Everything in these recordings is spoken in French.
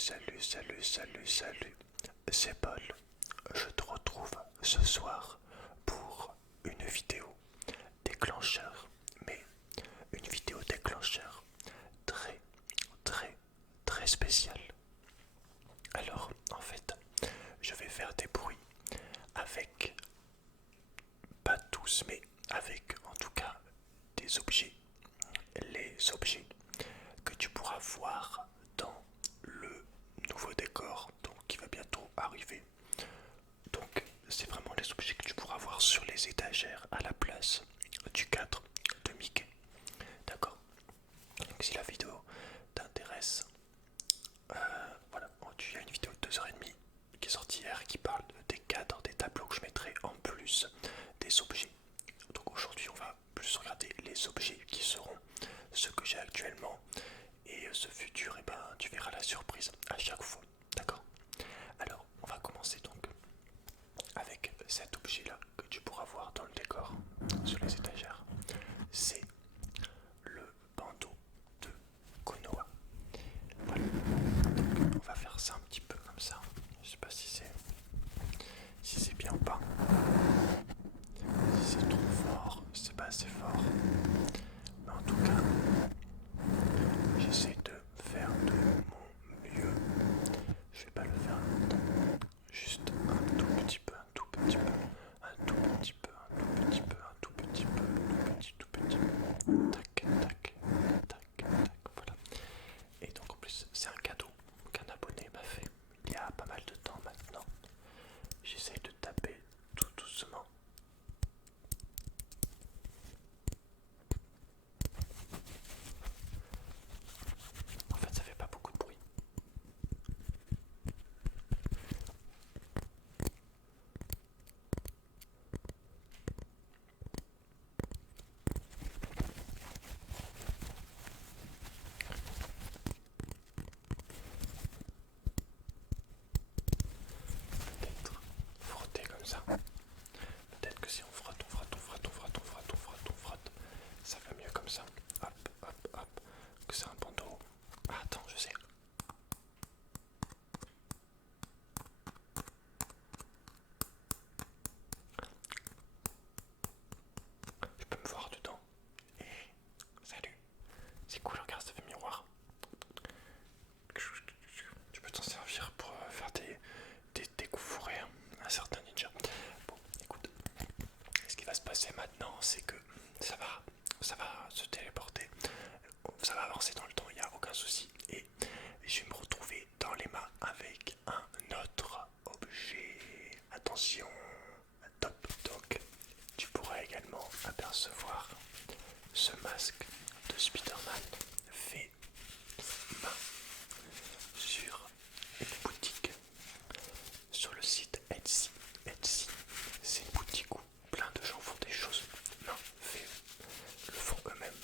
salut, c'est Paul. Je te retrouve ce soir pour une vidéo déclencheur, mais une vidéo déclencheur très, très, très spéciale. Alors, en fait, je vais faire des bruits avec, pas tous, mais avec en tout cas des objets. Les objets que tu pourras voir dans le nouveau décor donc, qui va bientôt arriver. Donc c'est vraiment les objets que tu pourras voir sur les étagères à la place du cadre de Mickey. D'accord. Donc si la vidéo t'intéresse, voilà, il y a une vidéo de 2h30 qui est sortie hier qui parle des cadres, des tableaux que je mettrai en plus des objets. Donc aujourd'hui on va plus regarder les objets qui seront ceux que j'ai actuellement et ce futur, et ben tu verras la surprise à chaque fois. D'accord. Alors on va commencer donc avec cet objet là que tu pourras voir dans le décor sur les étagères. C'est le bandeau de Konoha. Voilà. Donc on va faire ça un petit peu comme ça. Je sais pas si c'est bien ou pas. Si c'est trop fort, c'est pas assez fort. Mais en tout cas, j'essaie de faire de mon mieux. Je vais pas le faire longtemps. Juste un tout petit peu, un tout petit peu, un tout petit peu, un tout petit peu, un tout petit peu, tout petit. Tac, tac, tac, tac, voilà. Et donc en plus, c'est un cadeau qu'un abonné m'a fait il y a pas mal de temps maintenant. J'essaye de taper tout doucement. En fait, ça fait pas beaucoup de bruit. Peut-être frotter comme ça. Peut-être que si on frotte, ça va mieux comme ça. Hop, hop, hop. Que c'est un bandeau. Ah, attends, je sais. Je peux me voir dedans. Et salut. C'est cool, regarde, ça fait miroir. Tu peux t'en servir pour faire des coups fourrés à certains ninjas. Bon, écoute. Ce qui va se passer maintenant, c'est que ça va se téléporter. Ça va avancer dans le temps, il n'y a aucun souci. Et je vais me retrouver dans les mains avec un autre objet. Attention, top. Donc, tu pourras également apercevoir ce masque de Spider-Man fait main sur une boutique sur le site Etsy. Etsy, c'est une boutique où plein de gens font des choses main fait, le font eux-mêmes.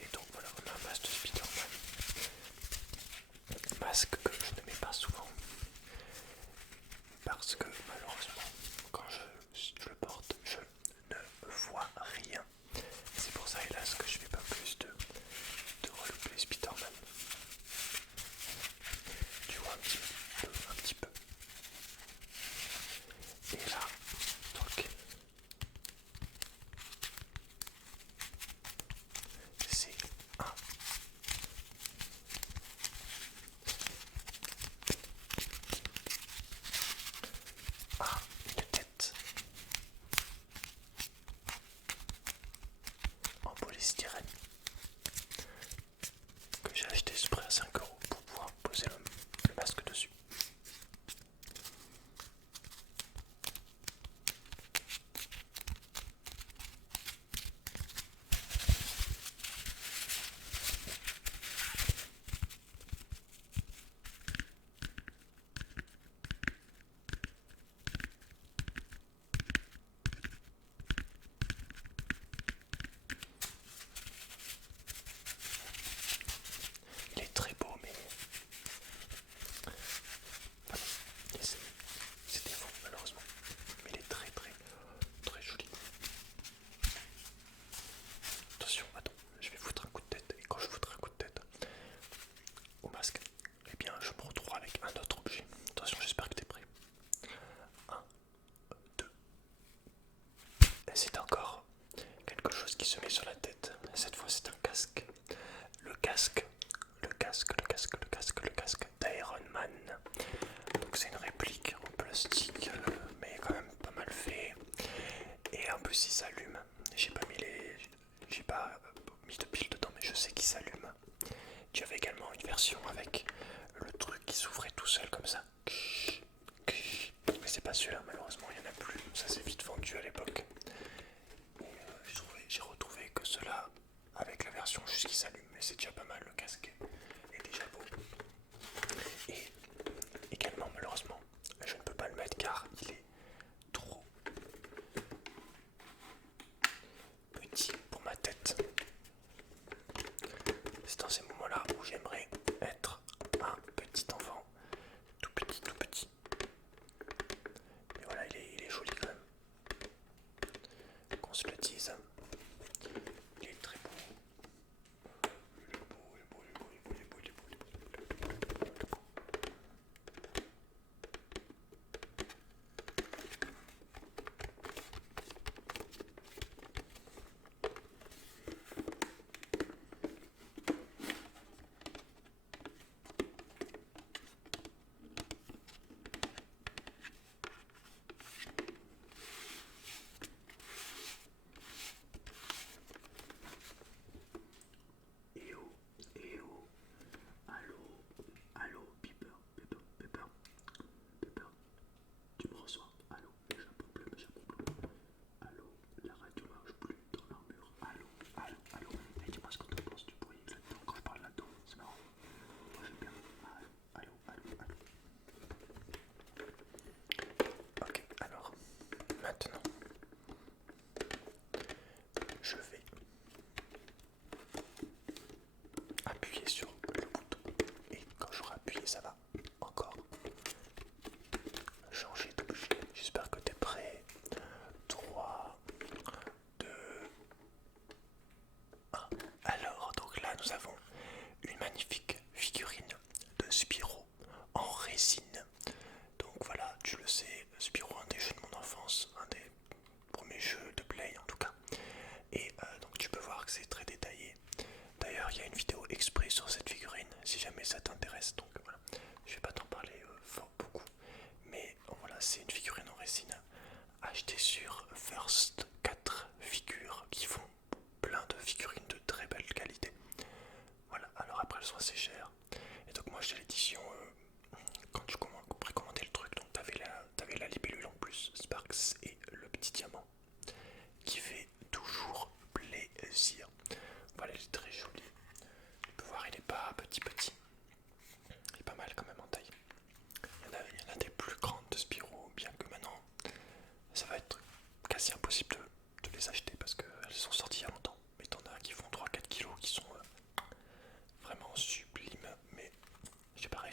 Et donc voilà, on a un masque de Spider-Man. Masque que je ne mets pas souvent parce que malheureusement, quand je le porte, je ne vois rien. C'est pour ça, hélas, que je fais pas plus de roleplay Spider-Man. Tu vois un petit peu. Et là, donc, c'est un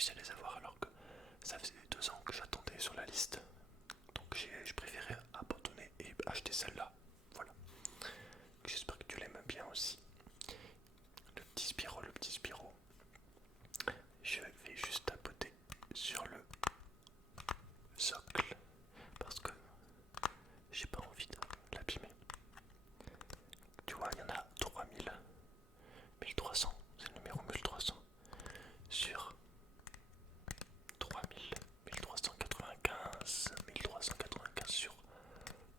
réussi à les avoir alors que ça faisait 2 ans que j'attendais sur la liste. Donc je préférais abandonner et acheter celle-là. Voilà. J'espère que tu l'aimes bien aussi. Le petit Spyro, le petit Spyro. Je vais juste tapoter sur le socle parce que j'ai pas envie de l'abîmer. Tu vois, il y en a 3000, 1300, c'est le numéro 1300 sur 3000, 1395, 1395 sur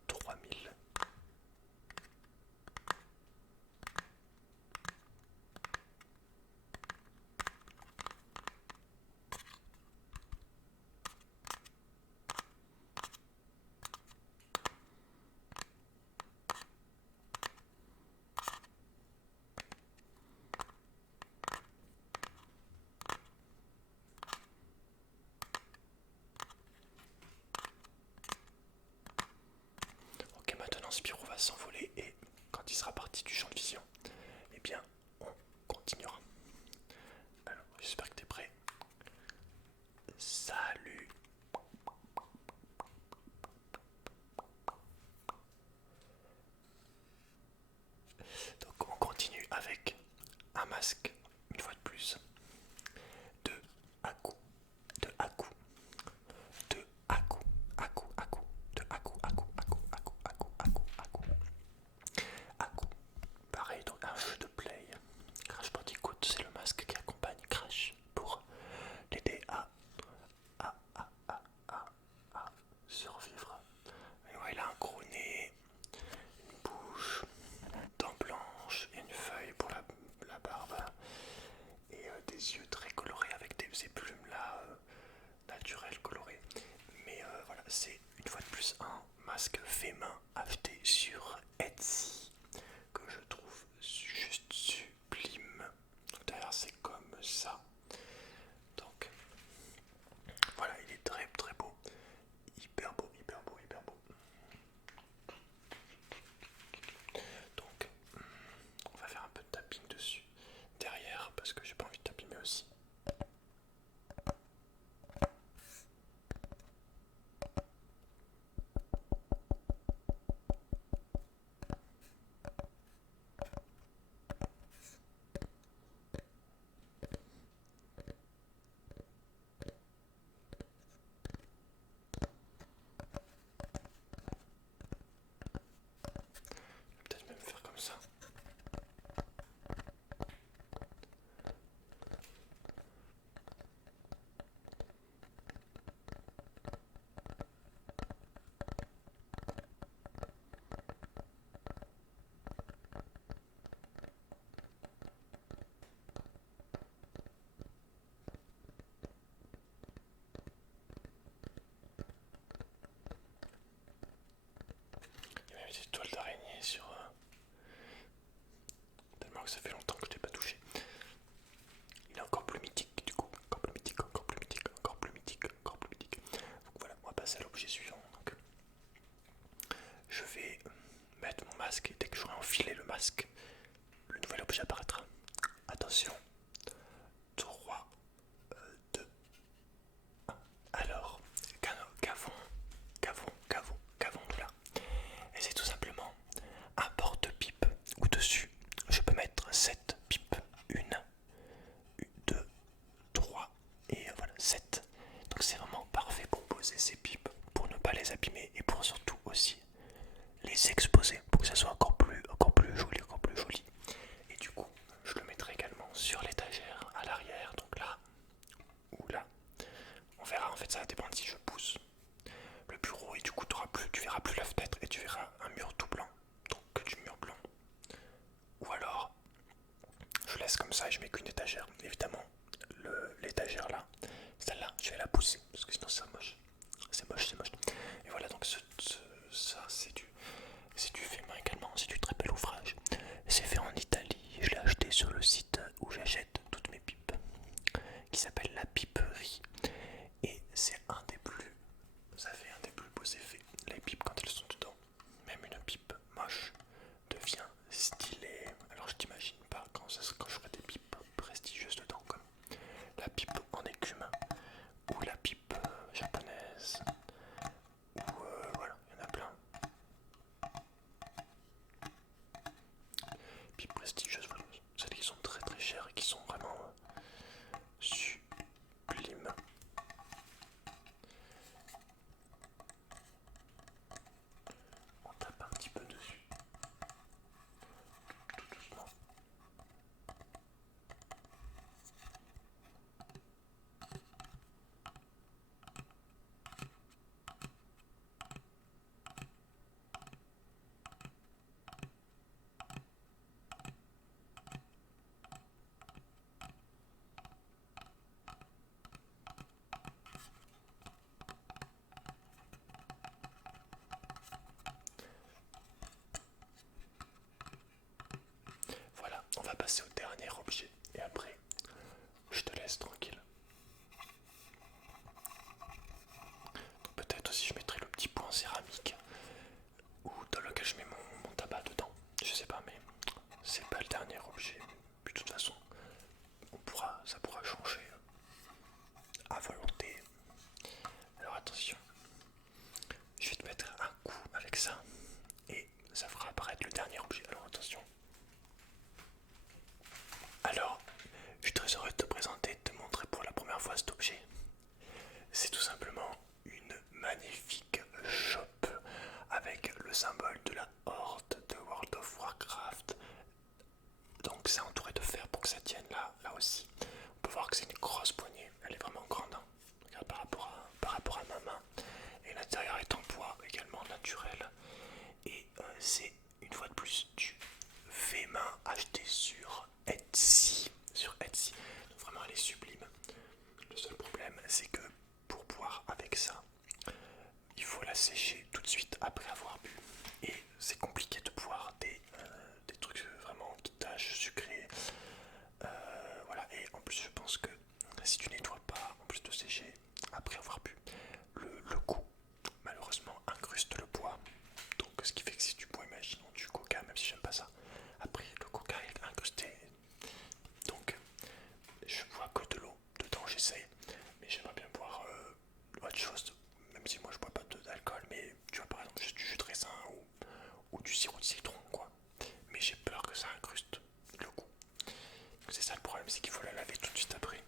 3000. Ok, maintenant Spyro va s'envoler et quand il sera parti du champ de vision, eh bien, on continuera. Alors, j'espère que tu es prêt. Salut! Donc, on continue avec un masque, une fois de plus, de Aku, de Aku, de Aku, Aku, Aku, de Aku, Aku, Aku, Aku, Aku, Aku, Aku. Aku. Pareil, donc un jeu de play. Crash Bandicoot, c'est le masque qui accompagne Crash pour l'aider à survivre. Et ouais, il a un gros nez, une bouche, dents blanches et une feuille pour la barbe. Et des yeux très colorés avec ces plumes là naturelles colorées. Mais voilà, c'est une fois de plus un masque fait main acheté sur Etsy que je trouve juste sublime. D'ailleurs, c'est comme ça. Donc voilà, il est très très beau. Hyper beau, hyper beau, hyper beau. Donc, on va faire un peu de tapping dessus derrière parce que j'ai pas envie de t'abîmer aussi. Peut-être même faire comme ça. Il y a même des toiles d'araignée sur... tellement que ça fait longtemps que je l'ai pas touché. Il est encore plus mythique du coup. Encore plus mythique, encore plus mythique, encore plus mythique, encore plus mythique. Donc voilà, on va passer à l'objet suivant. Donc, je vais mettre mon masque et dès que j'aurai enfilé le masque, le nouvel objet apparaîtra. Attention. 3, 2, 1. Alors, qu'avons-nous là? Et c'est tout simplement un porte-pipe où dessus je peux mettre 7 pipes. 1, 2, 3 et voilà 7. Donc c'est vraiment parfait pour poser ces pipes, pour ne pas les abîmer et pour surtout aussi les exposer pour que ça soit encore plus joli, encore plus joli. Et du coup, je le mettrai également sur l'étagère à l'arrière, donc là ou là. On verra, en fait ça dépend si je pousse le bureau et du coup tu verras plus la fenêtre et tu verras un mur tout blanc, donc que du mur blanc. Ou alors je laisse comme ça et je mets qu'une étagère. Évidemment, l'étagère là, celle-là, je vais la pousser parce que sinon c'est moche. C'est moche, c'est moche. Et voilà, donc ça c'est du fait main également, c'est du très bel ouvrage. C'est fait en Italie, je l'ai acheté sur le site où j'achète toutes mes pipes, qui s'appelle La Piperie. Et c'est ça fait un des plus beaux effets. Les pipes quand elles sont dedans, même une pipe moche devient stylée. Alors je t'imagine pas quand j'aurai des pipes prestigieuses dedans comme la pipe en écume volonté. Alors attention, je vais te mettre un coup avec ça et ça fera apparaître le dernier objet. Alors attention. Alors, je suis très heureux de te présenter et de te montrer pour la première fois cet objet. C'est tout simplement une magnifique chope avec le symbole de la Horde de World of Warcraft. Donc c'est entouré de fer pour que ça tienne là aussi. On peut voir que c'est une grosse poignée, elle est vraiment grande, hein. Regarde, par rapport à ma main. Et l'intérieur est en bois également naturel. Et c'est une fois de plus du fait main acheté sur Etsy. Donc vraiment elle est sublime. Le seul problème c'est que pour boire avec ça, il faut la sécher tout de suite après avoir bu. Et c'est compliqué de boire des trucs vraiment qui tâchent sucrés. Voilà, et en plus je pense que si tu nettoies pas, en plus de sécher après avoir bu, le goût malheureusement incruste le bois. Donc ce qui fait que si tu bois, imaginons du coca, même si j'aime pas ça, après le coca est incrusté. Donc je bois que de l'eau dedans, j'essaye, mais j'aimerais bien boire autre chose, même si moi je bois pas d'alcool, mais tu vois par exemple juste du jus de raisin ou du sirop de citron quoi. Mais j'ai peur que ça incruste le goût. C'est ça le problème, c'est qu'il faut la laver tout de suite après.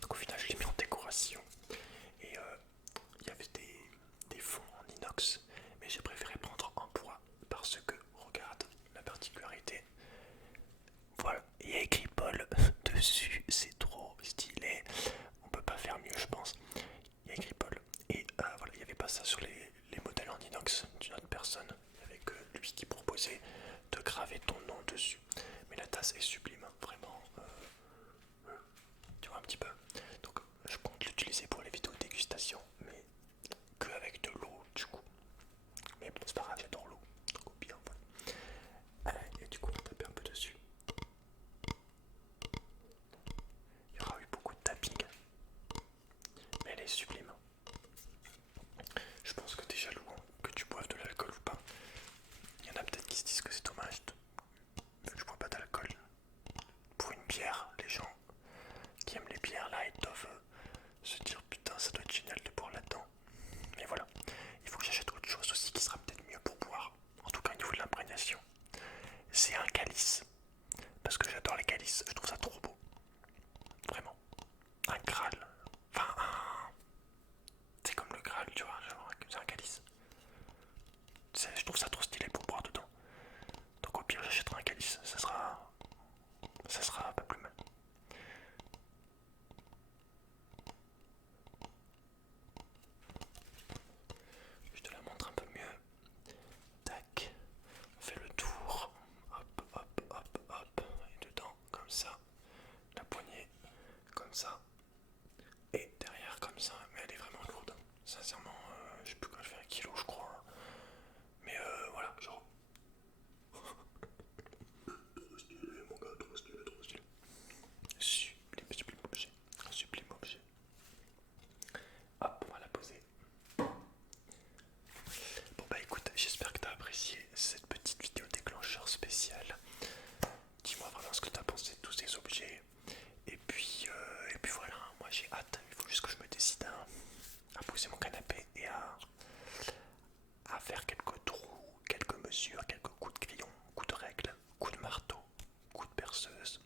Donc au final je l'ai mis en décoration. Et il y avait des fonds en inox, mais j'ai préféré prendre en bois parce que regarde la particularité. Voilà, il y a écrit Paul dessus, c'est trop stylé. On peut pas faire mieux, je pense. Il y a écrit Paul. Et voilà, il n'y avait pas ça sur les modèles en inox d'une autre personne. Il n'y avait que lui qui proposait de graver ton nom dessus. Mais la tasse est sublime, hein, vraiment. Tu vois un petit peu. Donc je compte l'utiliser pour les vidéos de dégustation, mais que avec de l'eau du coup. Mais bon, c'est pas grave, j'adore l'eau. Donc au pire, voilà. Et du coup, on tape un peu dessus. Il y aura eu beaucoup de tapping, mais elle est sublime. Je pense que t'es jaloux, hein, que tu boives de l'alcool ou pas. Il y en a peut-être qui se disent que c'est dommage, vu que je bois pas d'alcool. Pour une bière, les gens qui aiment les bières là, ils doivent se dire putain, ça doit être génial de boire là-dedans. Mais voilà, il faut que j'achète autre chose aussi qui sera peut-être mieux pour boire. En tout cas, au niveau de l'imprégnation, c'est un calice. Parce que j'adore les calices, je trouve ça trop beau. Vraiment. Un Graal. Enfin, c'est comme le Graal, tu vois, genre, c'est un calice. Je trouve ça trop stylé pour boire dedans. Donc au pire, j'achèterai un calice, ça sera pas plus mal. Je te la montre un peu mieux. Tac. On fait le tour. Hop, hop, hop, hop. Et dedans, comme ça. La poignée, comme ça. Et derrière, comme ça. Mais elle est vraiment lourde. Sincèrement, je sais plus quoi, je fais 1 kilo, je crois. Mais voilà, genre. Trop stylé, mon gars, trop stylé, trop stylé. Sublime objet. Sublime objet. Hop, on va la poser. Bon bah écoute, j'espère que tu as apprécié cette petite vidéo déclencheur spéciale. Dis-moi vraiment ce que tu as pensé de tous ces objets. Et puis voilà, moi j'ai hâte, il faut juste que je me décide à poser mon canapé et à faire quelques trous, quelques mesures, quelques coups de crayon, coups de règle, coups de marteau, coups de perceuse,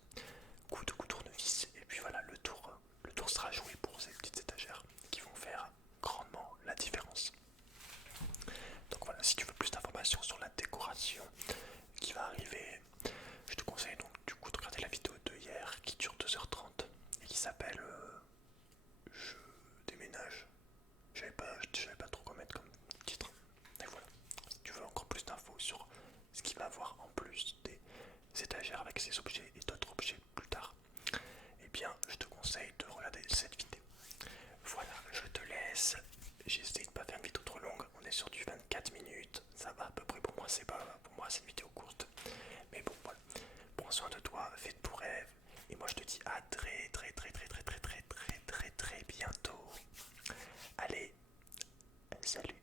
coups de tournevis. Et puis voilà, le tour sera joué pour ces petites étagères qui vont faire grandement la différence. Donc voilà, si tu veux plus d'informations sur la décoration qui va arriver, je te conseille donc du coup de regarder la vidéo de hier qui dure 2h30 et qui s'appelle Je déménage. Je savais pas trop quoi mettre comme titre. Et voilà, si tu veux encore plus d'infos sur ce qu'il va avoir en plus des étagères avec ces objets et d'autres objets plus tard, eh bien je te conseille de regarder cette vidéo. Voilà, je te laisse. J'ai essayé de pas faire une vidéo trop longue. On est sur du 24 minutes. Ça va à peu près pour moi, c'est pas pour moi c'est une vidéo courte. Mais bon voilà. Prends soin de toi, fais de beaux rêves. Et moi je te dis à très bientôt. Allez, salut.